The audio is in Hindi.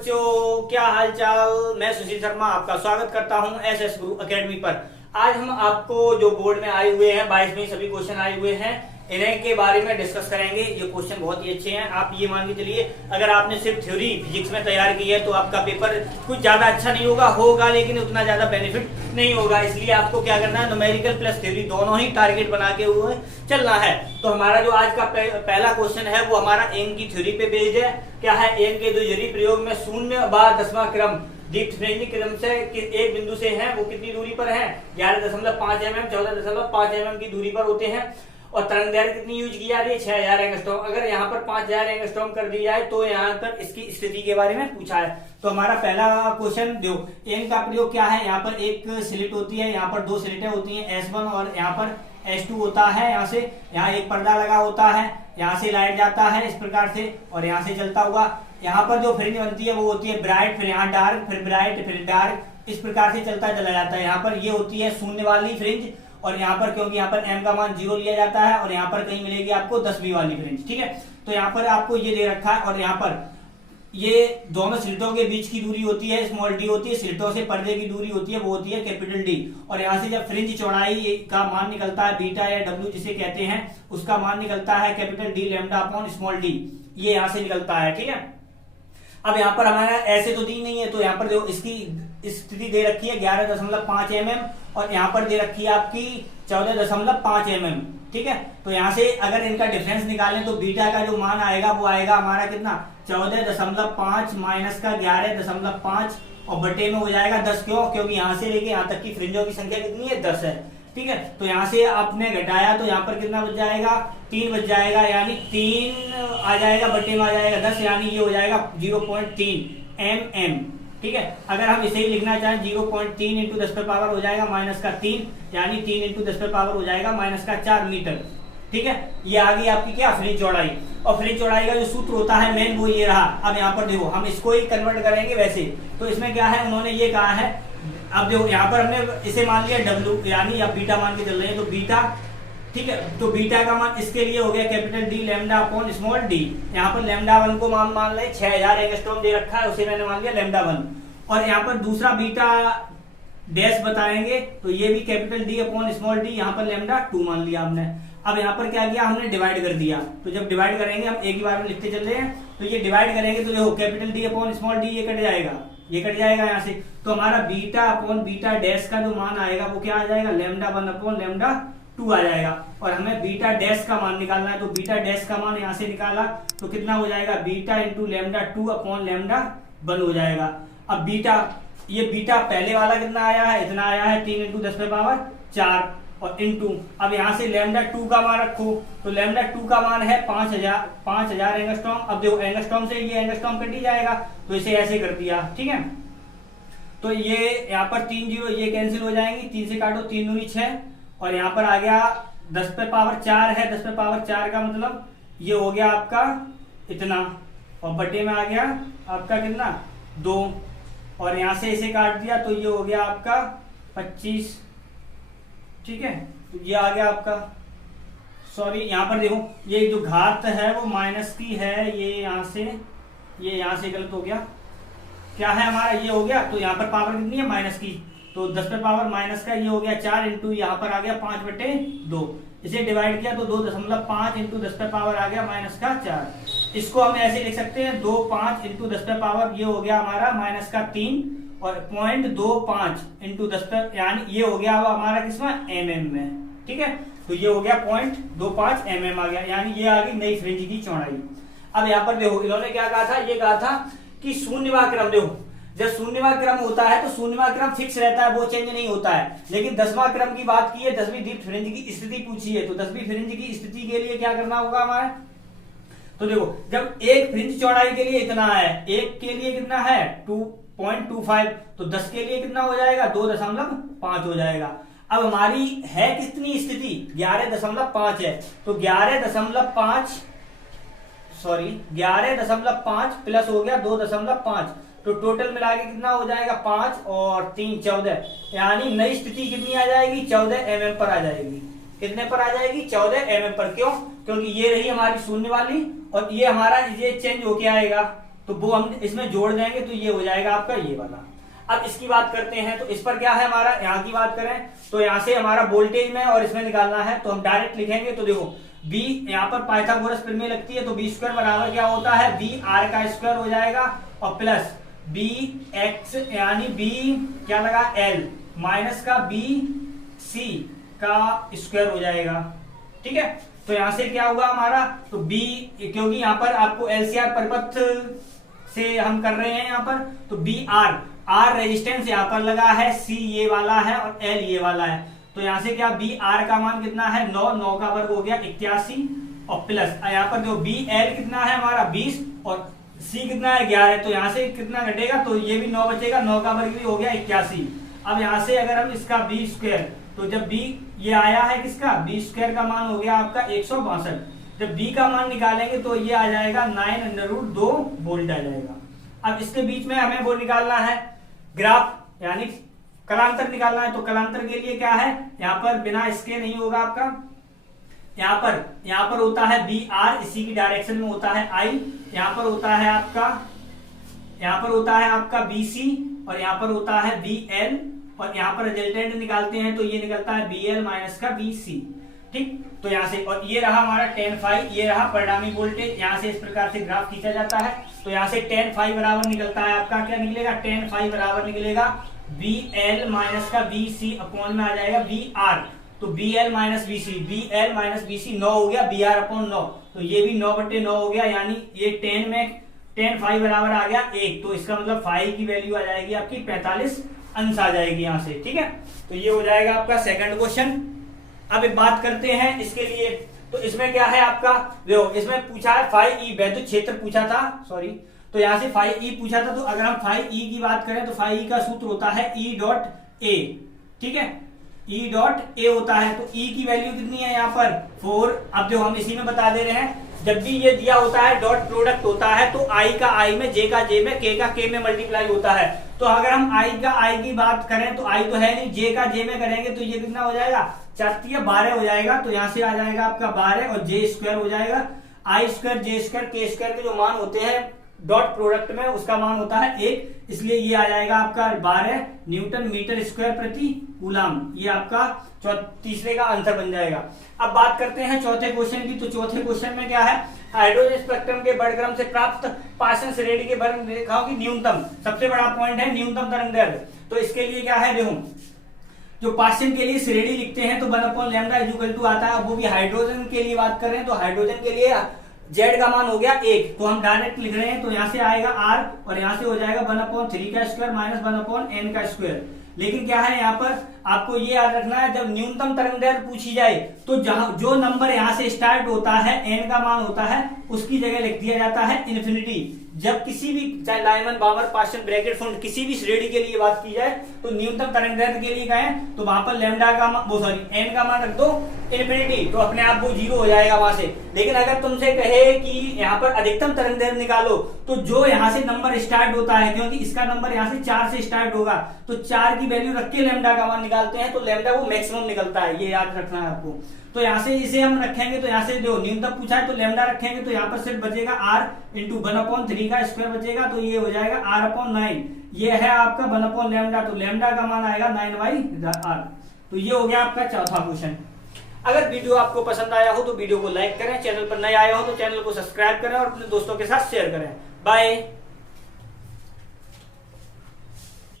बच्चों, क्या हाल चाल। मैं सुशील शर्मा आपका स्वागत करता हूं एसएस गुरु एकेडमी पर। आज हम आपको जो बोर्ड में आए हुए हैं 22 में सभी क्वेश्चन आए हुए हैं, इन्हें के बारे में डिस्कस करेंगे। ये क्वेश्चन बहुत ही अच्छे हैं। आप ये मान के चलिए, अगर आपने सिर्फ थ्योरी फिजिक्स में तैयार की है तो आपका पेपर कुछ ज्यादा अच्छा नहीं होगा लेकिन उतना ज्यादा बेनिफिट नहीं होगा। इसलिए आपको क्या करना है, न्यूमेरिकल प्लस थ्योरी दोनों ही टारगेट बना के हुए चलना है। तो हमारा जो आज का पहला क्वेश्चन है वो हमारा एन की थ्योरी पे बेस्ड है। क्या है, एन के द्विघाती प्रयोग में 0 बार 10वां क्रम दीप्त फ्रेंजी क्रम से एक बिंदु से है, वो कितनी दूरी पर है 11.5 mm 14.5 mm की दूरी पर होते हैं। और तरंग दैर्घ्य कितनी यूज की जा रही है 6000 एंगस्ट्रॉम। अगर यहाँ पर 5000 एंगस्ट्रॉम कर दी जाए तो यहाँ पर इसकी स्थिति के बारे में पूछा है। तो हमारा पहला क्वेश्चन दो, एन का प्रयोग क्या है। यहाँ पर एक स्लिट होती है, यहाँ पर दो स्लिटें होती हैं S1 और यहाँ पर S2 होता है। यहाँ से यहाँ एक पर्दा लगा होता है, यहाँ से लाइट जाता है इस प्रकार से और यहाँ से चलता हुआ। यहाँ पर जो फ्रिंज बनती है वो होती है ब्राइट, फिर यहाँ डार्क, फिर ब्राइट, फिर डार्क, इस प्रकार से चलता चला जाता है। यहाँ पर ये होती है शून्य वाली फ्रिंज और यहाँ पर क्योंकि यहाँ पर m का मान 0 लिया जाता है और यहाँ पर कहीं मिलेगी आपको 10वीं वाली फ्रिंज। ठीक है, तो यहाँ पर आपको ये दे रखा है और यहाँ पर ये दोनों स्लिटों के बीच की दूरी होती है स्मॉल डी होती है, स्लिटों से पर्दे की दूरी होती है वो होती है कैपिटल डी। और यहाँ से जब फ्रिंज चौड़ाई का मान निकलता है बीटा या डब्ल्यू जिसे कहते हैं, उसका मान निकलता है capital D lambda upon small D, ये यहाँ से निकलता है। ठीक है, अब यहाँ पर हमारा ऐसे तो दी नहीं है, तो यहाँ पर जो इसकी स्थिति दे रखी है 11.5 mm और यहाँ पर दे रखी है आपकी 14.5 mm। ठीक है, तो यहाँ से अगर इनका डिफरेंस निकालें तो बीटा का जो मान आएगा वो आएगा हमारा कितना 14.5 माइनस का 11.5 और बटे में हो जाएगा 10। क्योंकि यहाँ से लेके यहाँ तक की फ्रिंजों की संख्या कितनी है 10 है। ठीक है, तो यहाँ से आपने घटाया तो यहाँ पर कितना बच जाएगा 3 बच जाएगा, यानी 3 आ जाएगा बटे में आ जाएगा 10, यानी ये हो जाएगा 0.3 mm। ठीक है, अगर हम इसे ही लिखना चाहें 0.3 इंटू 10 पावर हो जाएगा -3, यानी 3 इंटू 10 पावर हो जाएगा -4 मीटर। ठीक है, ये आ गई आपकी क्या फ्रिंज चौड़ाई। और फ्रिंज चौड़ाई का जो सूत्र होता है मेन वो ये रहा। अब यहाँ पर देखो हम इसको ही कन्वर्ट करेंगे वैसे, तो इसमें क्या है उन्होंने ये कहा है, अब देखो यहाँ पर हमने इसे मान लिया W, यानी आप बीटा मान के चल रहे हैं तो बीटा। ठीक है, तो बीटा का मान इसके लिए हो गया capital D lambda upon small D. यहाँ पर लैम्डा 1 को मान लें 6000 एंगस्ट्रॉम दे रखा है, उसे मैंने मान लिया लैम्डा 1। और यहाँ पर दूसरा बीटा डैश बताएंगे तो ये भी capital D upon small D, यहाँ पर लैम्डा 2 मान लिया हमने। अब यहाँ पर क्या किया हमने डिवाइड कर दिया, तो जब डिवाइड करेंगे हम एक ही बार में लिखते चल रहे हैं, तो ये डिवाइड करेंगे तो देखो capital D upon small D ये कट जाएगा, ये कट जाएगा यहाँ से। तो हमारा बीटा अपॉन बीटा डैश का जो मान आएगा वो क्या आ जाएगा लैम्डा 1 अपॉन लैम्डा 2 आ जाएगा। और हमें बीटा डैश का मान निकालना है, तो बीटा डैश का मान यहाँ से निकाला तो कितना हो जाएगा beta into lambda 2 upon lambda 1 हो जाएगा। अब बीटा, ये बीटा पहले वाला कितना आया है, इतना आया है 3 इंटू 10 पावर 4 और इंटू, अब यहाँ से लैम्डा 2 का मान रखो, तो लैम्डा 2 का मान है 5000 एंगस्ट्रॉम। अब देखो एंगस्ट्रॉम से ये एंगस्ट्रॉम कट ही जाएगा, तो इसे ऐसे कर दिया। ठीक है, तो ये यहाँ पर 3 जीरो ये कैंसिल हो जाएंगी, 3 से काटो 3 दूनी 6 और यहाँ पर आ गया 10 पे पावर 4 है, 10 पे पावर 4 का मतलब ये हो गया आपका इतना और बटे में आ गया आपका कितना 2 और यहाँ से इसे काट दिया तो ये हो गया आपका 25। ठीक है, तो ये आ गया आपका, सॉरी यहाँ पर देखो ये जो घात है वो माइनस की है, ये यहाँ से गलत हो गया, क्या है हमारा ये हो गया, तो यहाँ पर पावर कितनी है माइनस की, तो 10 पे पावर माइनस का ये हो गया 4 इंटू यहाँ पर आ गया 5/2, इसे डिवाइड किया तो 2.5 इंटू 10 पे पावर आ गया -4। इसको हम ऐसे लिख सकते हैं 2.5 इंटू 10 पे पावर ये हो गया हमारा -3 और 0.25 इंटू 10 पे, यानी ये हो गया हमारा किसमें mm में। ठीक है, तो ये हो गया 0.25 mm आ गया, यानी ये आ गई नई फ्रिंज की चौड़ाई। अब यहाँ पर देखो इन्होंने क्या कहा था, ये कहा था कि शून्यवां क्रम, देखो जब शून्यवां क्रम होता है तो शून्यवां क्रम फिक्स रहता है, वो चेंज नहीं होता है। लेकिन 10वां क्रम की बात की है, 10वीं दीप्त फ्रिंज की स्थिति पूछी है, तो 10वीं फ्रिंज की स्थिति के लिए क्या करना होगा हमारे, तो देखो जब एक फ्रिंज चौड़ाई के लिए इतना है, एक के लिए कितना है 2.25, तो 10 के लिए कितना हो जाएगा 2.5 हो जाएगा। अब हमारी है कितनी स्थिति 11.5 है, तो 11.5 प्लस हो गया 2.5, तो टोटल मिला के कितना हो जाएगा 5 और 3 14, यानी नई स्थिति कितनी आ जाएगी 14 mm पर आ जाएगी। कितने पर आ जाएगी 14 mm पर। क्यों, क्योंकि ये रही हमारी शून्य वाली और ये हमारा ये चेंज होके आएगा, तो वो हम इसमें जोड़ देंगे तो ये हो जाएगा आपका ये वाला। अब इसकी बात करते हैं, तो इस पर क्या है हमारा, यहाँ की बात करें तो यहाँ से हमारा वोल्टेज में और इसमें निकालना है, तो हम डायरेक्ट लिखेंगे। तो देखो बी यहाँ पर पाइथागोरस प्रमेय लगती है, तो बी स्क्वायर बराबर क्या होता है, बी आर का स्क्वायर हो जाएगा और प्लस बी एक्स यानी बी क्या लगा एल माइनस का बी सी का स्क्वायर हो जाएगा। ठीक है, तो यहां से क्या हुआ हमारा, तो बी क्योंकि यहाँ पर आपको एलसीआर परिपथ से हम कर रहे हैं यहाँ पर, तो बी आर रेजिस्टेंस यहाँ पर लगा है, सी ये वाला है और एल ये वाला है। तो यहाँ से क्या बी आर का मान कितना है 9 का वर्ग हो गया 81 और प्लस यहाँ पर जो बी एल कितना है हमारा 20 और सी कितना है 11, तो यहाँ से कितना घटेगा, तो ये भी 9 बचेगा, 9 का वर्ग भी हो गया 81। अब यहाँ से अगर हम इसका बी स्क्वायर, तो जब बी ये आया है किसका, बी स्क्वायर का मान हो गया आपका 162, जब बी का मान निकालेंगे तो ये आ जाएगा 9√2 वोल्ट आ जाएगा। अब इसके बीच में हमें वो निकालना है ग्राफ यानी कलांतर निकालना है, तो कलांतर के लिए क्या है, यहाँ पर बिना इसके नहीं होगा आपका, यहाँ पर होता है बी आर, इसी की डायरेक्शन में होता है आई, यहाँ पर होता है आपका बी सी और यहाँ पर होता है बी एल और यहाँ पर रिजल्टेंट निकालते हैं तो ये निकलता है बी एल माइनस का बी सी। ठीक, तो यहाँ से और ये रहा हमारा tan फाई, ये रहा परिणामी वोल्टेज, यहाँ से इस प्रकार से ग्राफ खींचा जाता है। तो यहाँ से tan फाई बराबर निकलता है आपका क्या निकलेगा, tan फाई बराबर निकलेगा बी एल माइनस का बी सी अपॉन में आ जाएगा बी आर, तो B L minus B C 9 हो गया, बी आर अपॉन 9, तो ये भी 9/9 हो गया, यानी ये tan फाई बराबर आ गया 1, तो इसका मतलब फाई की वैल्यू आ जाएगी आपकी 45 अंश आ जाएगी यहाँ से। ठीक है, तो ये हो जाएगा आपका सेकंड क्वेश्चन। अब एक बात करते हैं इसके लिए, तो इसमें क्या है आपका, देखो इसमें पूछा है फाई ई, वैद्युत क्षेत्र पूछा था, सॉरी, तो यहाँ से फाई ई पूछा था, तो अगर हम फाई ई की बात करें तो फाई ई का सूत्र होता है ई डॉट ए। ठीक है, ई डॉट ए होता है, तो ई की वैल्यू कितनी है यहाँ पर 4। अब जो हम इसी में बता दे रहे हैं, जब भी ये दिया होता है डॉट प्रोडक्ट होता है तो आई का आई में, जे का जे में, के का के में मल्टीप्लाई होता है। तो अगर हम आई का आई की बात करें तो आई तो है नहीं, जे का जे में करेंगे तो ये कितना हो जाएगा, 4×12 हो जाएगा, तो यहाँ से आ जाएगा आपका 12 और जे स्क्वायर हो जाएगा, आई स्क्वायर जे स्क्वायर के स्क्वायर के जो मान होते हैं डॉट प्रोडक्ट में उसका मान होता है 1, इसलिए ये आ जाएगा आपका 12 न्यूटन मीटर स्क्वायर प्रति कूलम, ये आपका तीसरे का आंसर बन जाएगा। अब बात करते हैं चौथे क्वेश्चन की, तो चौथे क्वेश्चन में क्या है, हाइड्रोजन स्पेक्ट्रम के वर्णक्रम से प्राप्त पाषाण श्रेणी के वर्ग रेखाओं की न्यूनतम, सबसे बड़ा पॉइंट है न्यूनतम तरंगदैर्घ्य। तो इसके लिए क्या है, देखो जो पाषाण के लिए श्रेणी लिखते हैं तो 1/λ आता है, वो भी हाइड्रोजन के लिए बात कर रहे हैं, तो हाइड्रोजन के लिए Z का मान हो गया 1, तो हम डायरेक्ट लिख रहे हैं, तो यहाँ से आएगा R और यहाँ से हो जाएगा 1/3 का स्क्वायर माइनस 1/n का स्क्वायर। लेकिन क्या है यहाँ पर आपको ये याद रखना है, जब न्यूनतम तरंगदैर्घ्य पूछी जाए तो जो नंबर यहाँ से स्टार्ट होता है n का मान होता है उसकी जगह लिख दिया जाता है इन्फिनिटी। जब किसी भी चाहे Lyman Balmer Pascal Brackett Pfund किसी भी श्रेणी के लिए बात की जाए तो न्यूनतम तरंगदैर्घ्य के लिए कहें तो वहां पर लैम्डा का n का मान रख दो इन्फिनिटी, तो अपने आप वो 0 हो जाएगा वहां से। लेकिन अगर तुमसे कहे कि यहाँ पर अधिकतम तरंगदैर्घ्य निकालो तो जो यहाँ से नंबर स्टार्ट होता है, क्योंकि इसका नंबर यहाँ से 4 से स्टार्ट होगा, तो 4 की वैल्यू रख के लैम्डा का मान निकालते हैं, तो लैम्डा वो मैक्सिमम निकलता है, ये याद रखना है आपको। तो यहाँ से इसे हम रखेंगे, तो यहाँ से जो न्यूनतम पूछा है तो लैम्डा रखेंगे, तो यहाँ पर सिर्फ बचेगा r इंटू 1/3 का स्क्वायर बचेगा, तो ये हो जाएगा r/9, ये है आपका 1/λ, तो लैम्डा का मान आएगा 9/r। तो ये हो गया आपका चौथा क्वेश्चन। अगर वीडियो आपको पसंद आया हो तो वीडियो को लाइक करें, चैनल पर नए आए हो तो चैनल को सब्सक्राइब करें और अपने दोस्तों के साथ शेयर करें। बाय।